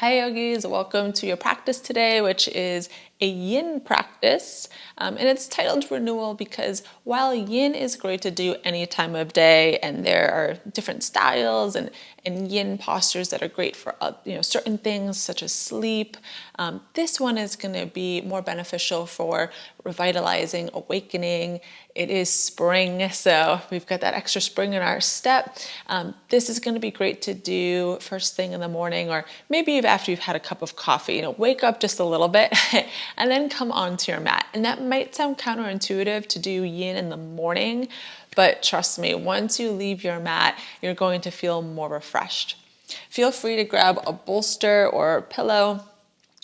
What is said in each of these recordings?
Hi yogis, welcome to your practice today, which is a yin practice, and it's titled Renewal because while yin is great to do any time of day, and there are different styles and yin postures that are great for certain things such as sleep, this one is going to be more beneficial for revitalizing, awakening. It is spring, so we've got that extra spring in our step. This is going to be great to do first thing in the morning, or maybe after you've had a cup of coffee. Wake up just a little bit and then come onto your mat. And that might sound counterintuitive to do yin in the morning, but trust me, once you leave your mat, you're going to feel more refreshed. Feel free to grab a bolster or a pillow,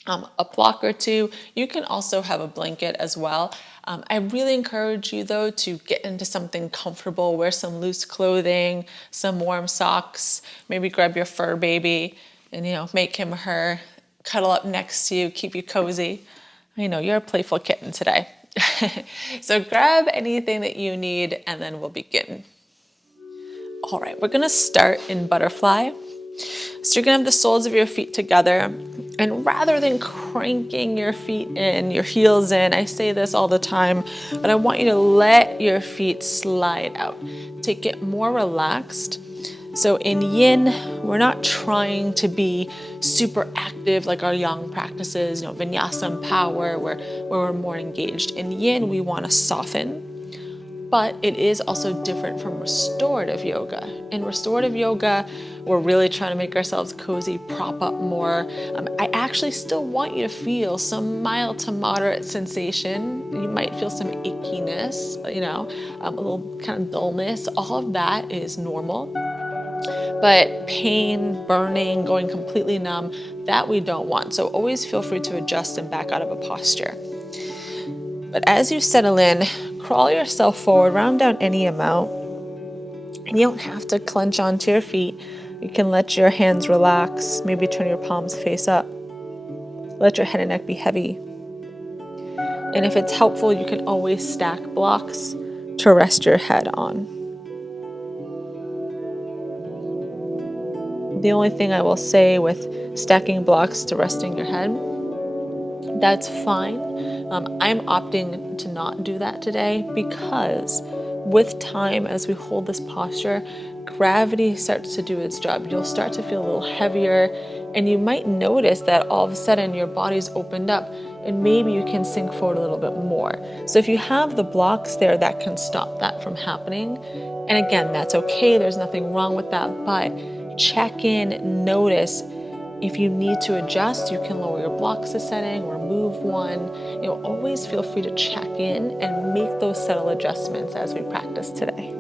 a block or two. You can also have a blanket as well. I really encourage you though to get into something comfortable, wear some loose clothing, some warm socks, maybe grab your fur baby and make him or her cuddle up next to you, keep you cozy. I know you're a playful kitten today. So grab anything that you need and then we'll begin. All right, we're gonna start in butterfly. So you're gonna have the soles of your feet together, and rather than cranking your feet in, your heels in, I say this all the time, but I want you to let your feet slide out. Take it more relaxed. So in yin, we're not trying to be super active like our yang practices, vinyasa and power, where we're more engaged. In yin, we want to soften. But it is also different from restorative yoga. In restorative yoga, we're really trying to make ourselves cozy, prop up more. I actually still want you to feel some mild to moderate sensation. You might feel some achiness, a little kind of dullness. All of that is normal. But pain, burning, going completely numb, that we don't want. So always feel free to adjust and back out of a posture. But as you settle in, crawl yourself forward, round down any amount. And you don't have to clench onto your feet. You can let your hands relax, maybe turn your palms face up. Let your head and neck be heavy. And if it's helpful, you can always stack blocks to rest your head on. The only thing I will say with stacking blocks to resting your head, that's fine. I'm opting to not do that today because with time, as we hold this posture, gravity starts to do its job. You'll start to feel a little heavier, and you might notice that all of a sudden your body's opened up and maybe you can sink forward a little bit more. So if you have the blocks there, that can stop that from happening. And again, that's okay. There's nothing wrong with that, but check in, notice. If you need to adjust, you can lower your blocks a setting, remove one. Always feel free to check in and make those subtle adjustments as we practice today.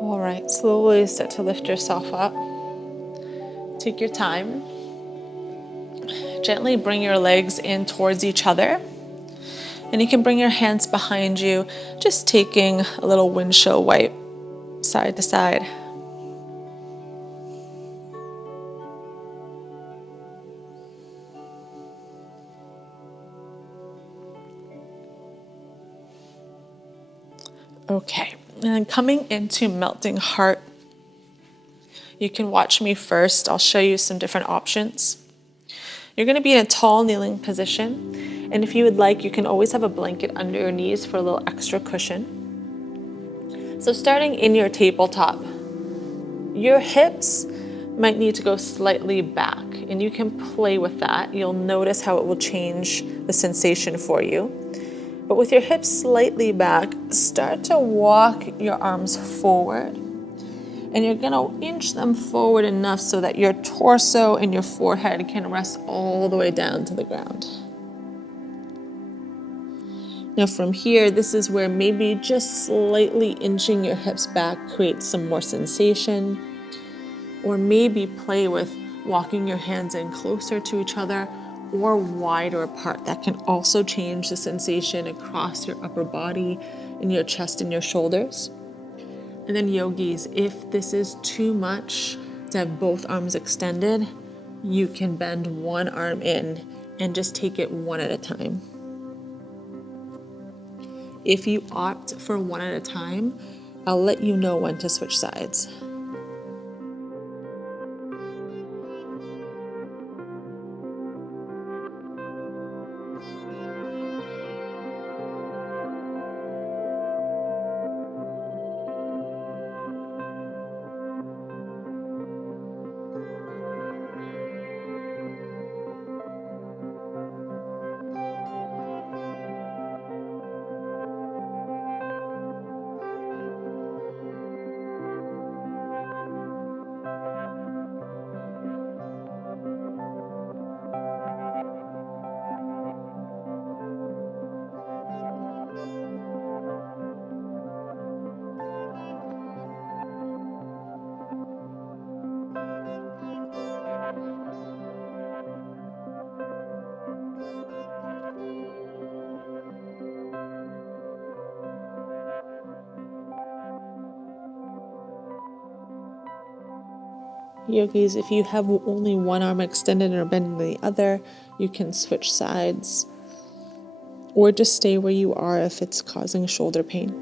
All right, slowly start to lift yourself up. Take your time. Gently bring your legs in towards each other. And you can bring your hands behind you, just taking a little windshield wipe side to side. Okay, and then coming into melting heart, you can watch me first. I'll show you some different options. You're going to be in a tall kneeling position, and if you would like, you can always have a blanket under your knees for a little extra cushion. So starting in your tabletop, your hips might need to go slightly back, and you can play with that. You'll notice how it will change the sensation for you. But with your hips slightly back, start to walk your arms forward. And you're gonna inch them forward enough so that your torso and your forehead can rest all the way down to the ground. Now from here, this is where maybe just slightly inching your hips back creates some more sensation. Or maybe play with walking your hands in closer to each other or wider apart. That can also change the sensation across your upper body, in your chest and your shoulders. And then yogis, if this is too much to have both arms extended, you can bend one arm in and just take it one at a time. If you opt for one at a time, I'll let you know when to switch sides. Yogis, if you have only one arm extended or bending the other, you can switch sides or just stay where you are if it's causing shoulder pain.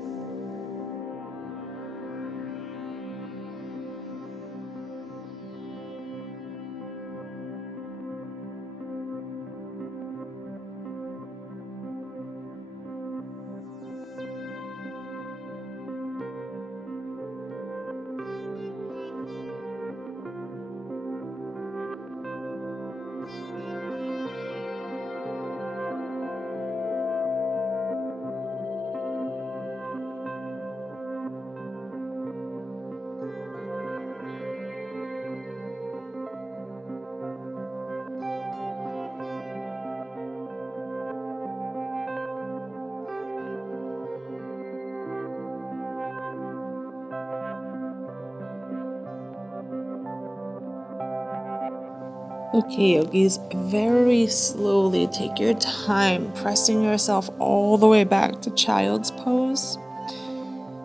Okay, yogis, very slowly take your time, pressing yourself all the way back to child's pose.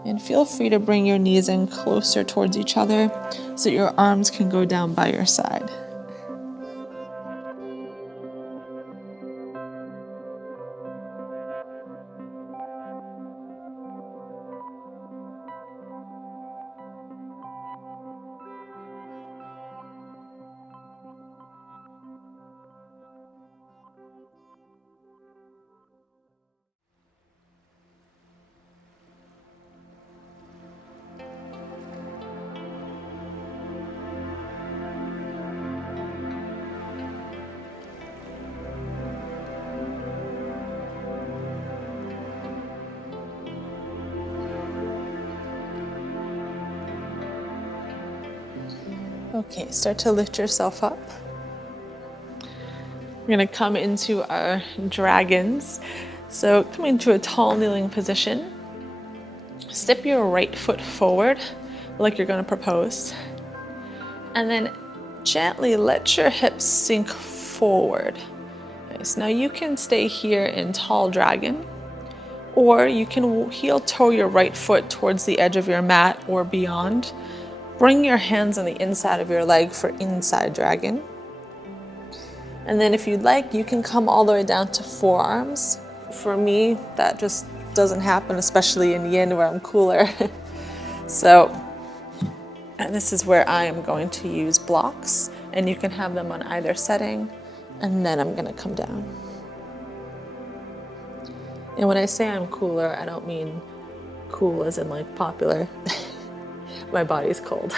And feel free to bring your knees in closer towards each other so your arms can go down by your side. Okay, start to lift yourself up. We're going to come into our dragons. So come into a tall kneeling position. Step your right foot forward like you're going to propose. And then gently let your hips sink forward. Okay, so now you can stay here in tall dragon, or you can heel toe your right foot towards the edge of your mat or beyond. Bring your hands on the inside of your leg for inside dragon. And then if you'd like, you can come all the way down to forearms. For me, that just doesn't happen, especially in yin where I'm cooler. So this is where I am going to use blocks, and you can have them on either setting. and then I'm gonna come down. And when I say I'm cooler, I don't mean cool as in like popular. My body's cold.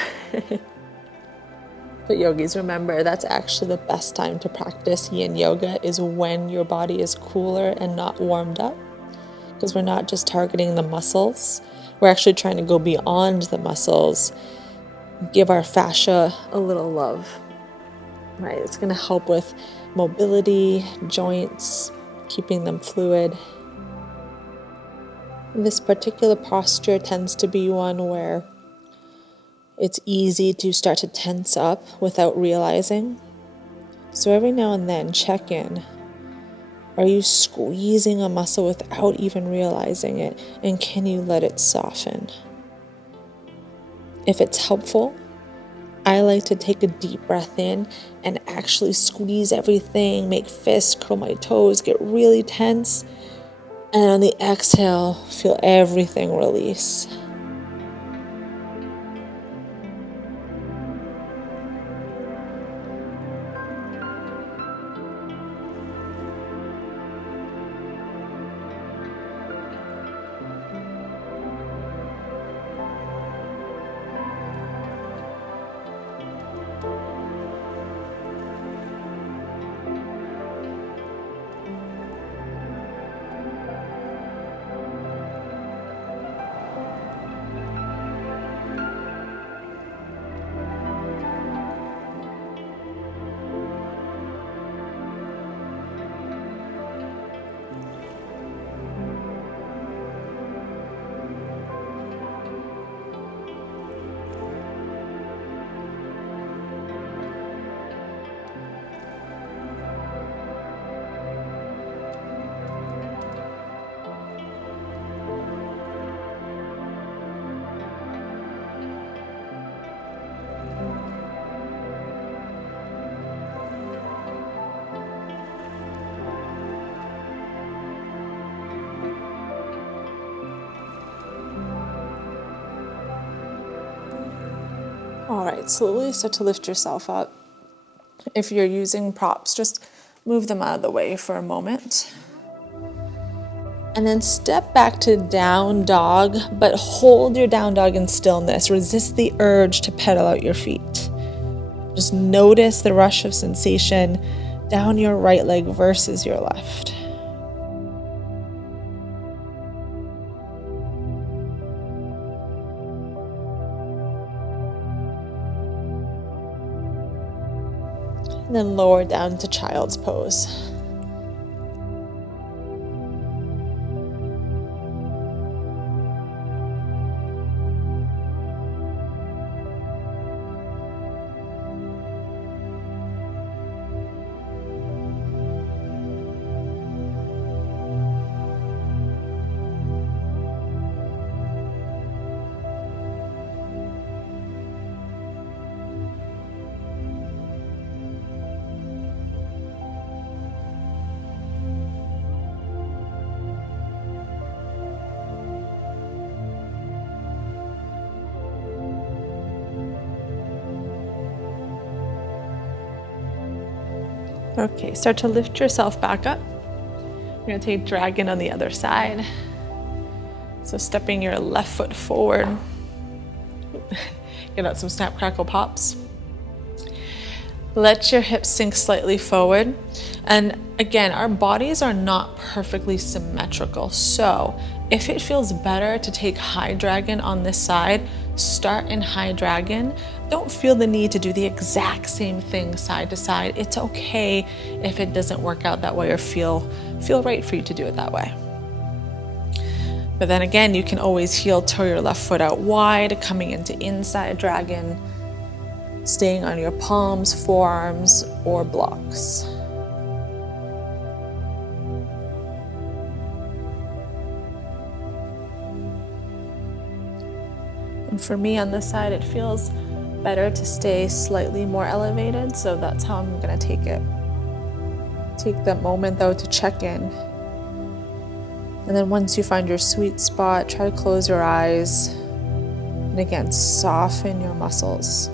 But yogis, remember, that's actually the best time to practice yin yoga, is when your body is cooler and not warmed up. Because we're not just targeting the muscles, we're actually trying to go beyond the muscles, give our fascia a little love, right? It's going to help with mobility, joints, keeping them fluid. This particular posture tends to be one where it's easy to start to tense up without realizing. So every now and then, check in. Are you squeezing a muscle without even realizing it? And can you let it soften? If it's helpful, I like to take a deep breath in and actually squeeze everything, make fists, curl my toes, get really tense. And on the exhale, feel everything release. All right, slowly start to lift yourself up. If you're using props, just move them out of the way for a moment. And then step back to down dog, but hold your down dog in stillness. Resist the urge to pedal out your feet. Just notice the rush of sensation down your right leg versus your left. And then lower down to child's pose. Okay, start to lift yourself back up. You're gonna take dragon on the other side. So stepping your left foot forward. Get out some snap, crackle, pops. Let your hips sink slightly forward. And again, our bodies are not perfectly symmetrical. So if it feels better to take high dragon on this side, start in high dragon. Don't feel the need to do the exact same thing side to side. It's okay if it doesn't work out that way or feel right for you to do it that way. But then again, you can always heel toe your left foot out wide, coming into inside dragon, staying on your palms, forearms, or blocks. And for me on this side, it feels better to stay slightly more elevated, so that's how I'm gonna take it. Take that moment though to check in. And then once you find your sweet spot, try to close your eyes. And again, soften your muscles.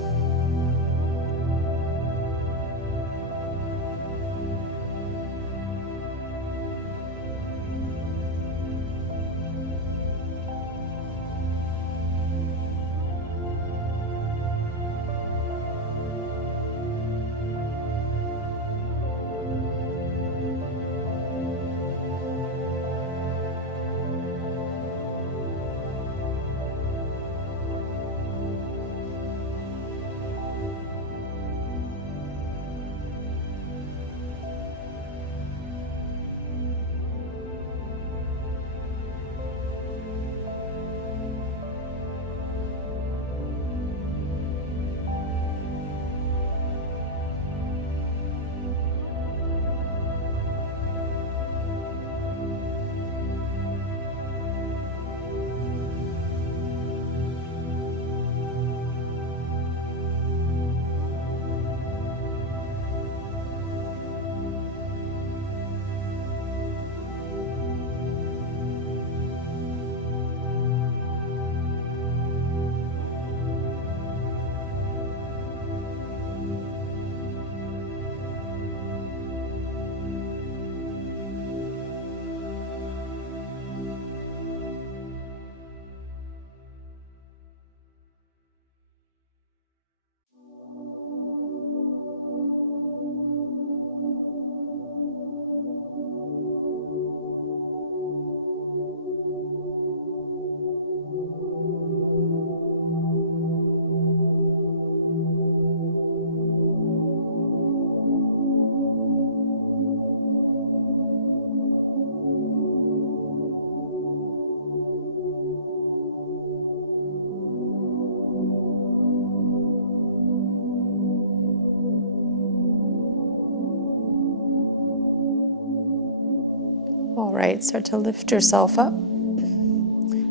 All right, start to lift yourself up.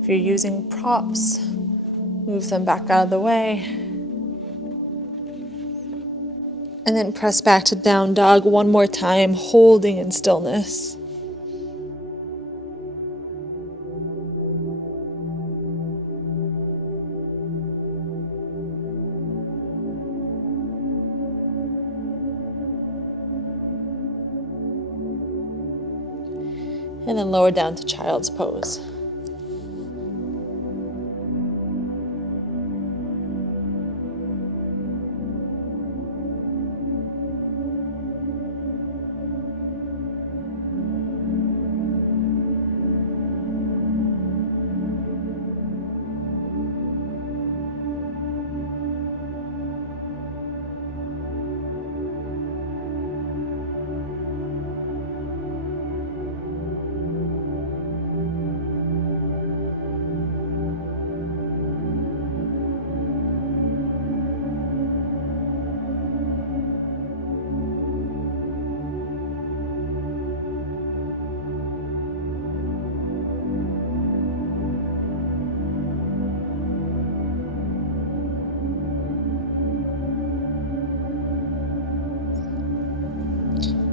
If you're using props, move them back out of the way. And then press back to down dog one more time, holding in stillness. And then lower down to child's pose.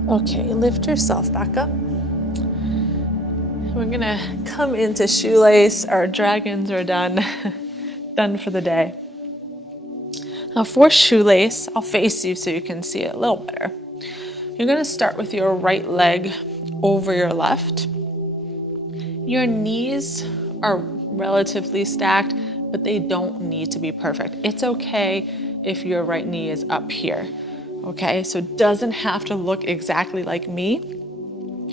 Okay, lift yourself back up. We're gonna come into shoelace. Our dragons are done, done for the day. Now for shoelace, I'll face you so you can see it a little better. You're gonna start with your right leg over your left. Your knees are relatively stacked, but they don't need to be perfect. It's okay if your right knee is up here, okay? So it doesn't have to look exactly like me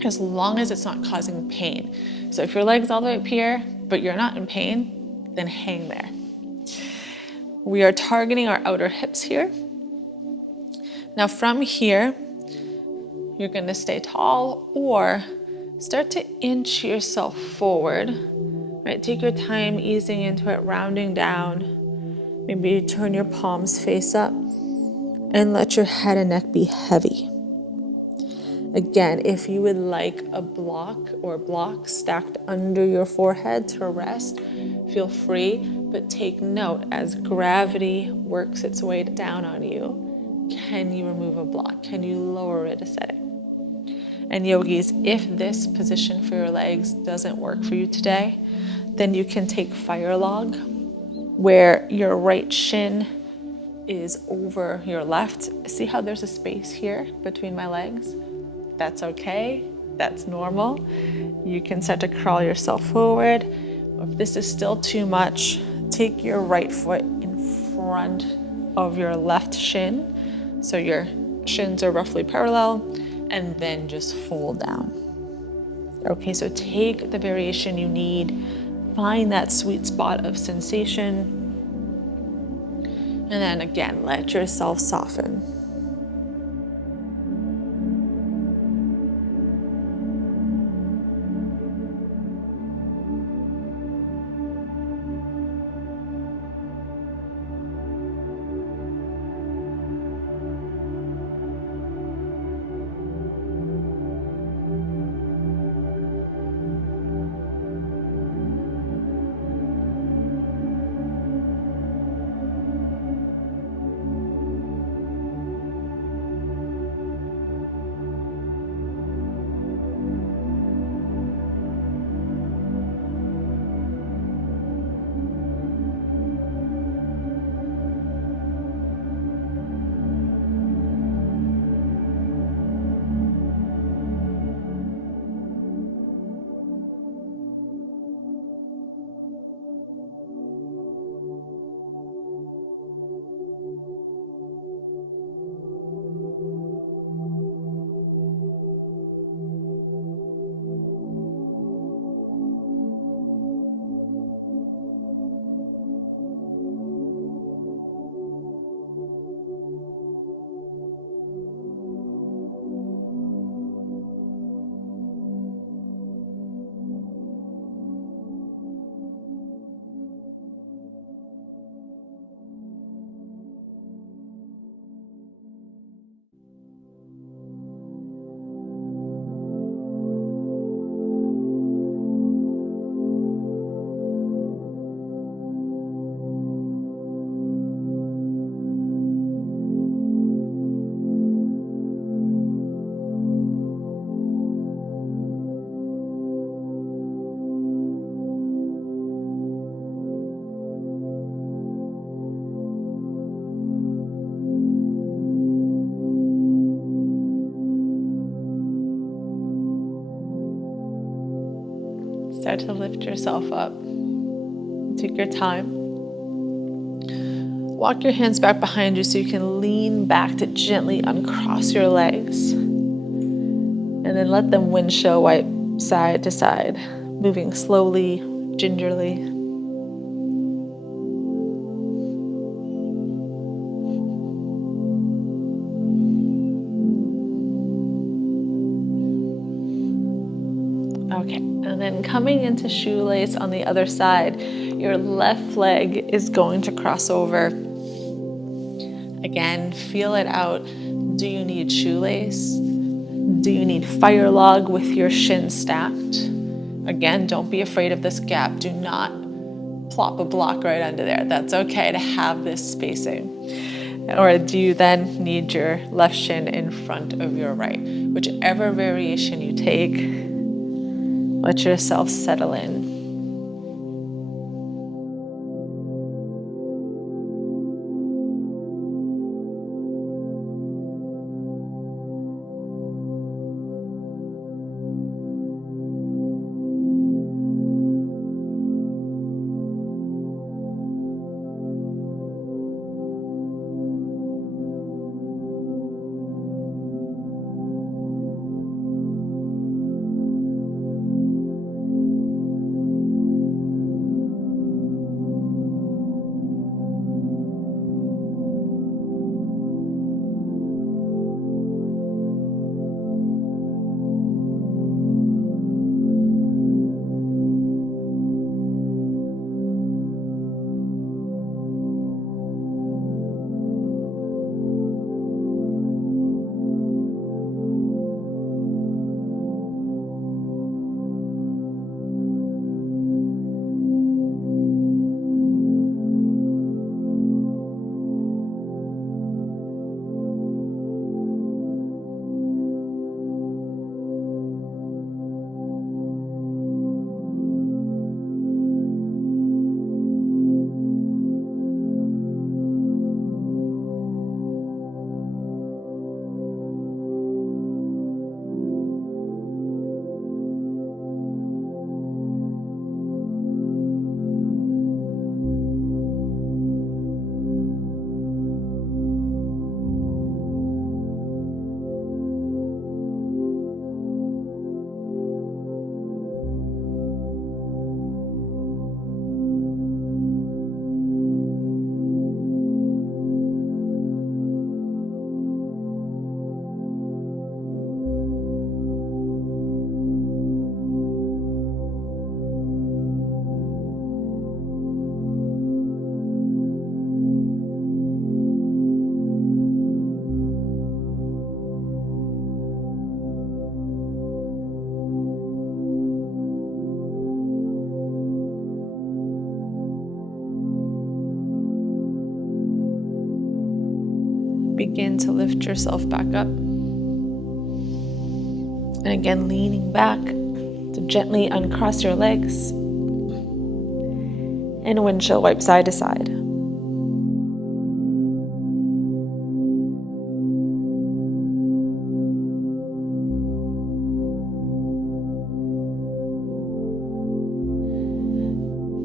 as long as it's not causing pain. So if your leg's all the way up here, but you're not in pain, then hang there. We are targeting our outer hips here. Now from here, you're gonna stay tall or start to inch yourself forward, right? Take your time easing into it, rounding down. Maybe turn your palms face up and let your head and neck be heavy. Again, if you would like a block or blocks stacked under your forehead to rest, feel free, but take note as gravity works its way down on you. Can you remove a block? Can you lower it a setting? And yogis, if this position for your legs doesn't work for you today, then you can take fire log, where your right shin is over your left. See how there's a space here between my legs? That's okay, that's normal. You can start to crawl yourself forward. If this is still too much, take your right foot in front of your left shin, so your shins are roughly parallel, and then just fold down. Okay, so take the variation you need, find that sweet spot of sensation, and then again, let yourself soften. Start to lift yourself up. Take your time. Walk your hands back behind you so you can lean back to gently uncross your legs. And then let them windshield wipe side to side, moving slowly, gingerly. Okay, and then coming into shoelace on the other side, your left leg is going to cross over. Again, feel it out. Do you need shoelace? Do you need fire log with your shin stacked? Again, don't be afraid of this gap. Do not plop a block right under there. That's okay to have this spacing. Or do you then need your left shin in front of your right? Whichever variation you take, let yourself settle in. Begin to lift yourself back up. And again, leaning back to gently uncross your legs. And windshield wipe side to side.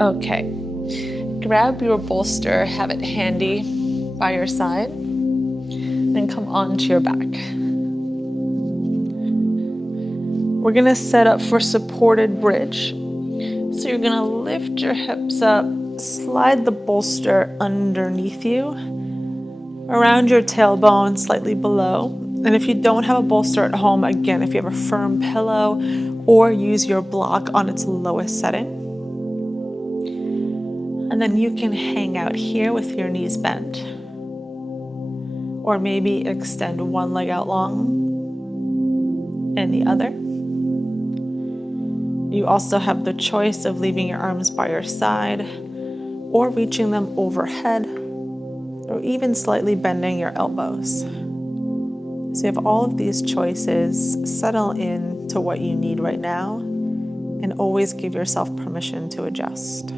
Okay, grab your bolster, have it handy by your side, and come onto your back. We're gonna set up for supported bridge. So you're gonna lift your hips up, slide the bolster underneath you, around your tailbone, slightly below. And if you don't have a bolster at home, again, if you have a firm pillow, or use your block on its lowest setting. And then you can hang out here with your knees bent. Or maybe extend one leg out long and the other. You also have the choice of leaving your arms by your side or reaching them overhead or even slightly bending your elbows. So you have all of these choices. Settle in to what you need right now and always give yourself permission to adjust.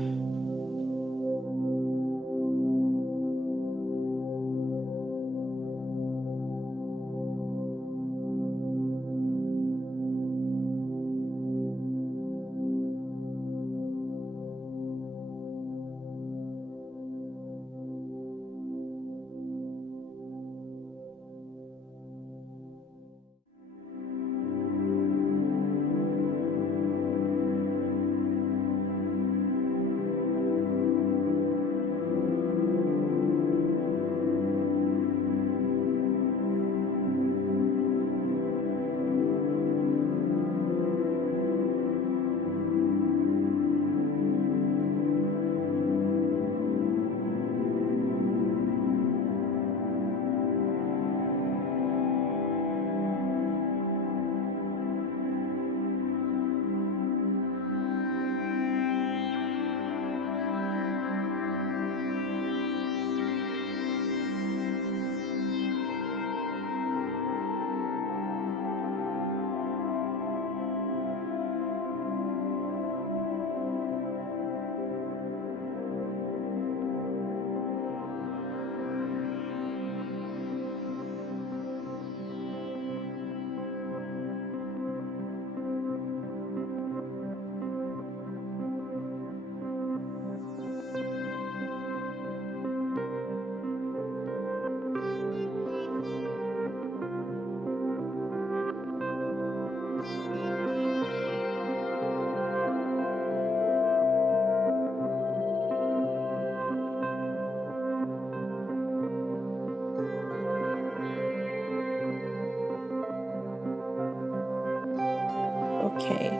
Okay.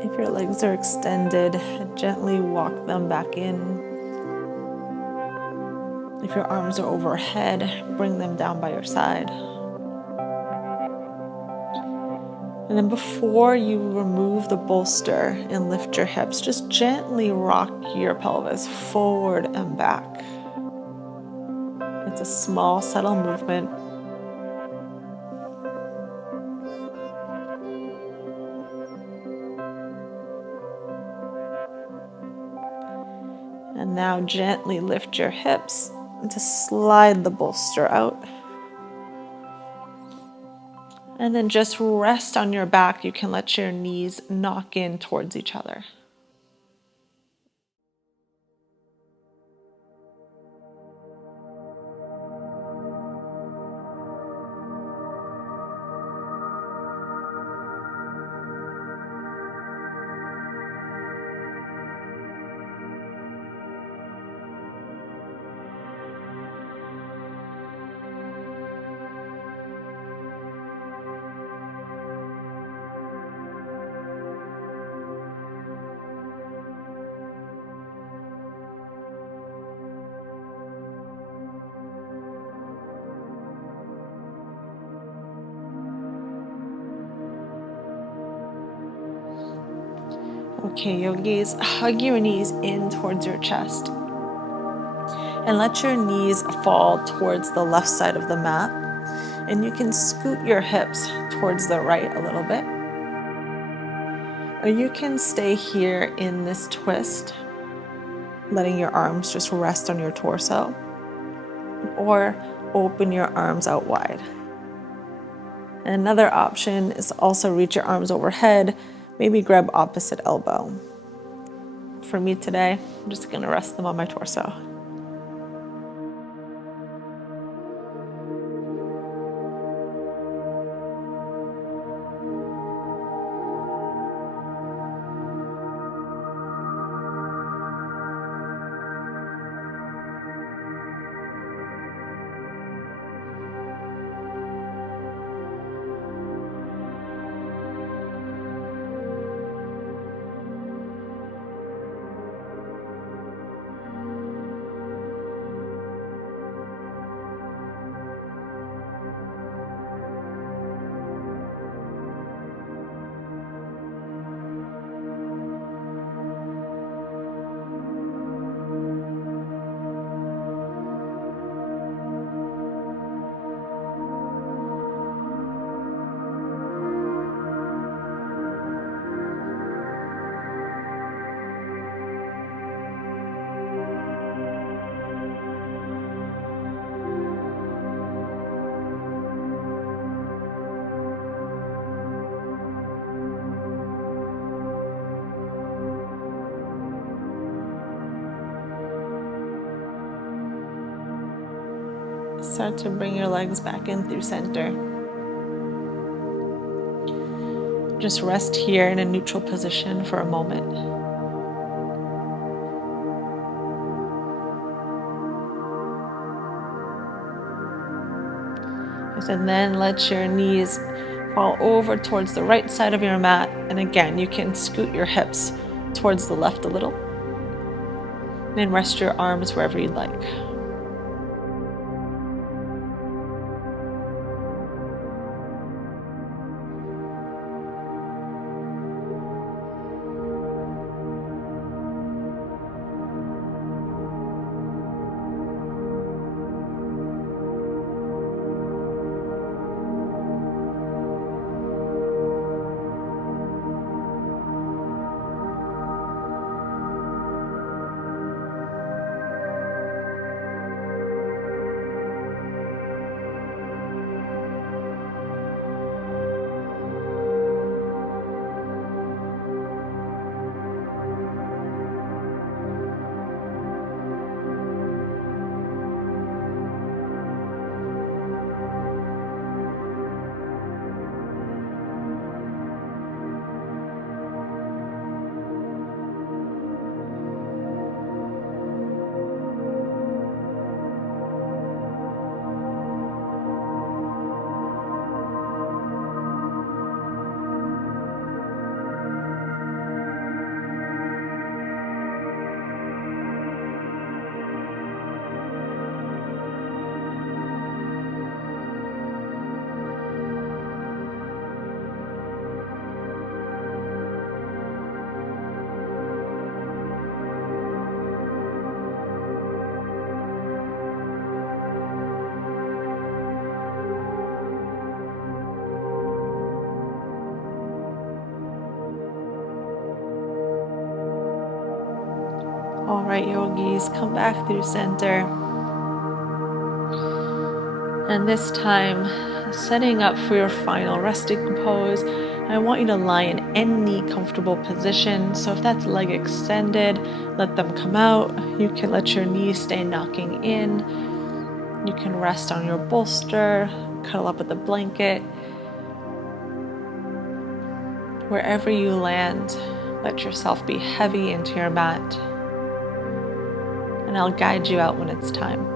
If your legs are extended, gently walk them back in. If your arms are overhead, bring them down by your side. And then before you remove the bolster and lift your hips, just gently rock your pelvis forward and back. It's a small, subtle movement. And now gently lift your hips and to slide the bolster out. And then just rest on your back. You can let your knees knock in towards each other. Okay, yogis, hug your knees in towards your chest. And let your knees fall towards the left side of the mat. And you can scoot your hips towards the right a little bit. Or you can stay here in this twist, letting your arms just rest on your torso. Or open your arms out wide. And another option is to also reach your arms overhead, maybe grab opposite elbow. For me today, I'm just gonna rest them on my torso. Start to bring your legs back in through center. Just rest here in a neutral position for a moment. And then let your knees fall over towards the right side of your mat. And again, you can scoot your hips towards the left a little. And rest your arms wherever you'd like. All right, yogis, come back through center. And this time, setting up for your final resting pose, I want you to lie in any comfortable position. So if that's leg extended, let them come out. You can let your knees stay knocking in. You can rest on your bolster, cuddle up with a blanket. Wherever you land, let yourself be heavy into your mat. And I'll guide you out when it's time.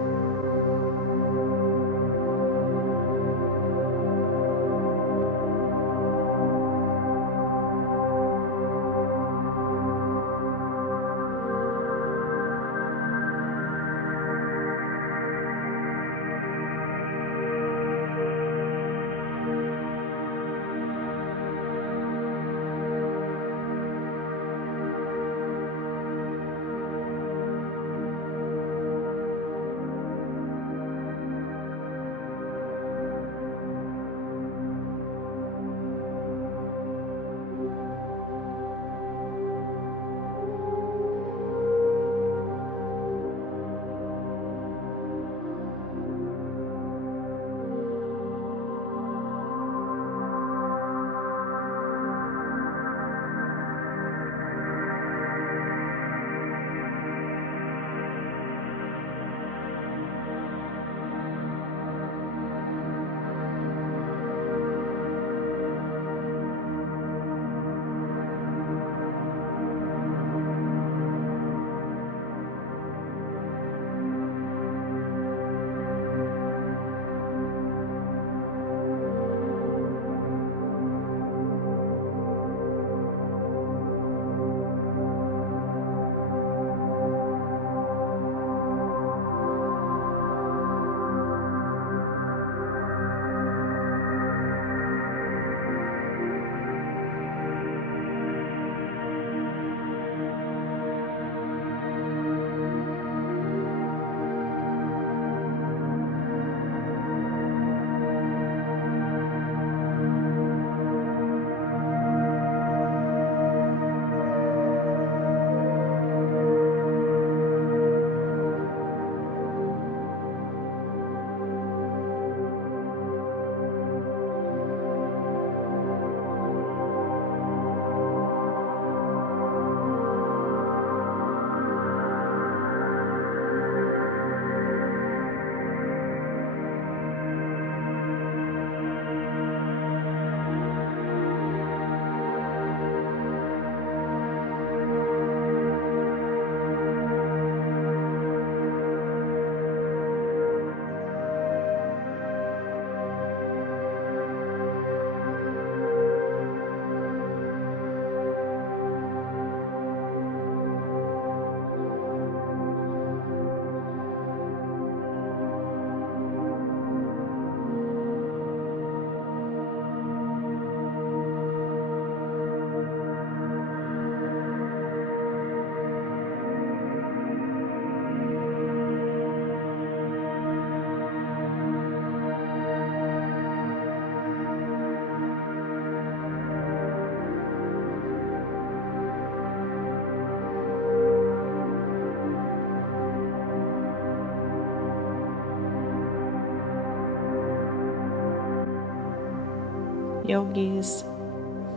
Yogis,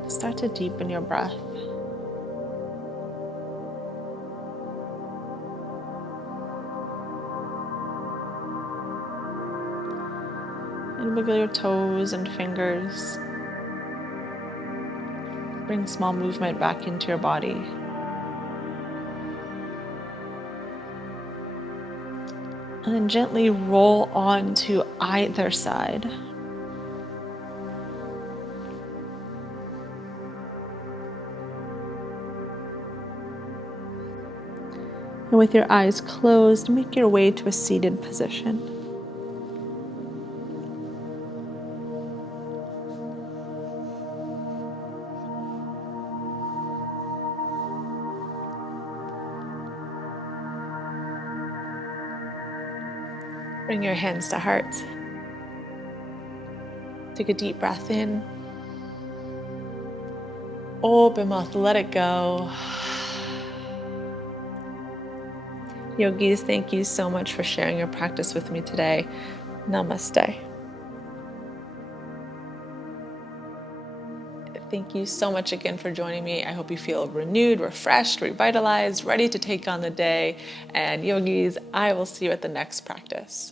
start to deepen your breath. And wiggle your toes and fingers. Bring small movement back into your body. And then gently roll on to either side. And with your eyes closed, make your way to a seated position. Bring your hands to heart. Take a deep breath in. Open mouth, let it go. Yogis, thank you so much for sharing your practice with me today. Namaste. Thank you so much again for joining me. I hope you feel renewed, refreshed, revitalized, ready to take on the day. And yogis, I will see you at the next practice.